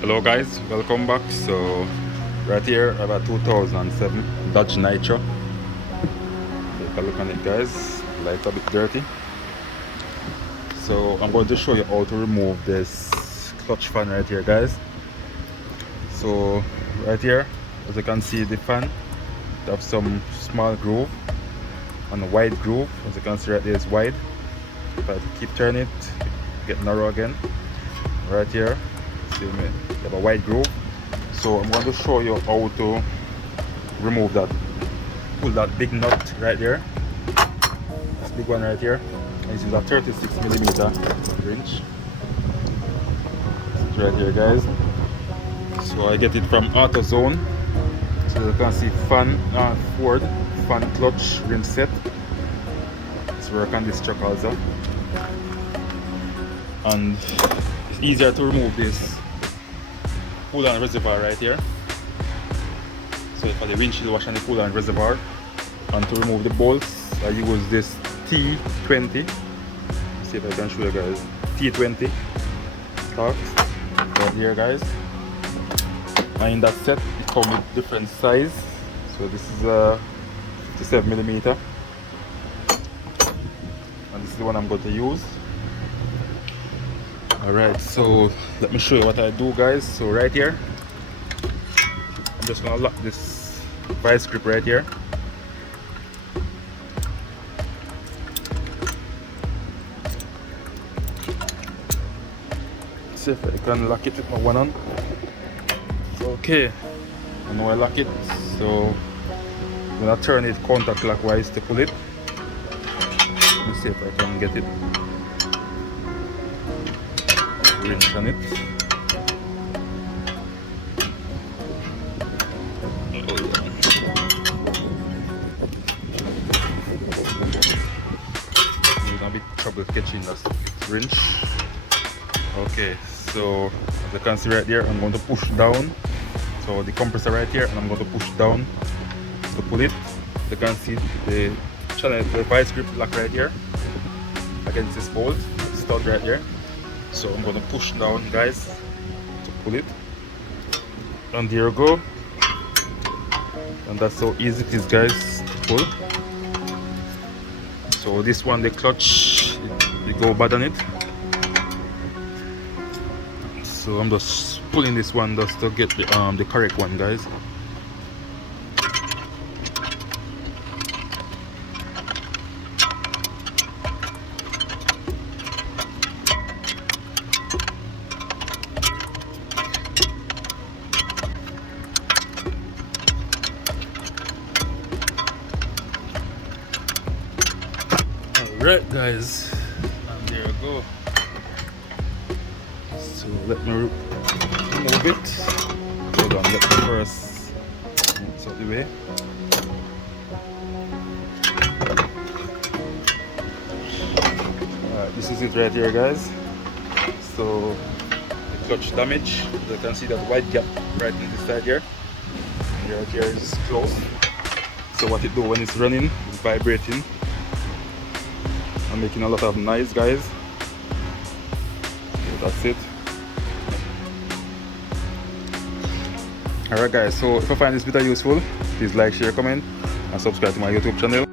Hello guys, welcome back. So right here I have a 2007 Dodge Nitro. Take a look on it guys, light a bit dirty. So I'm going to show you how to remove this clutch fan right here guys. So right here, as you can see, the fan have some small groove and a wide groove. As you can see right there is wide. If I keep turning it, get narrow again. Right here, see me, you have a wide groove. So I'm going to show you how to remove that. Pull that big nut right there, this big one right here. This is a 36mm wrench. It's right here guys. So I get it from AutoZone. So you can see fan Ford fan clutch rim set. It's work on this truck also, and it's easier to remove this coolant reservoir right here. So for the windshield wash and the coolant reservoir, and to remove the bolts I use this T20. Let's see if I can show you guys. T20 stocks right here guys, and in that set it comes with different size. So this is a 57mm, and this is the one I'm going to use. Alright, so let me show you what I do guys. So right here, I'm just gonna lock this vice grip right here. See if I can lock it with my one on. Okay, I know I lock it, so I'm gonna turn it counterclockwise to pull it. Let me see if I can get it. Wrench on it. There's a bit trouble catching that wrench. Okay, so as you can see right there, I'm going to push down. So the compressor right here, and I'm going to push down to pull it. You can see the channel, the vice grip lock right here against this bolt, stud right here. So I'm going to push down guys to pull it, and there you go. And that's how easy it is guys to pull. So this one, the clutch, it go bad on it. So I'm just pulling this one just to get the correct one guys. Alright guys, and there you go. So let me remove it. Hold on, let me first move out the way. Alright, this is it right here guys. So the clutch damage, you can see that white gap right in this side here. And right here is closed. So what it do when it's running, it's vibrating and making a lot of noise guys. So that's it. Alright guys, so if you find this video useful, please like, share, comment and subscribe to my YouTube channel.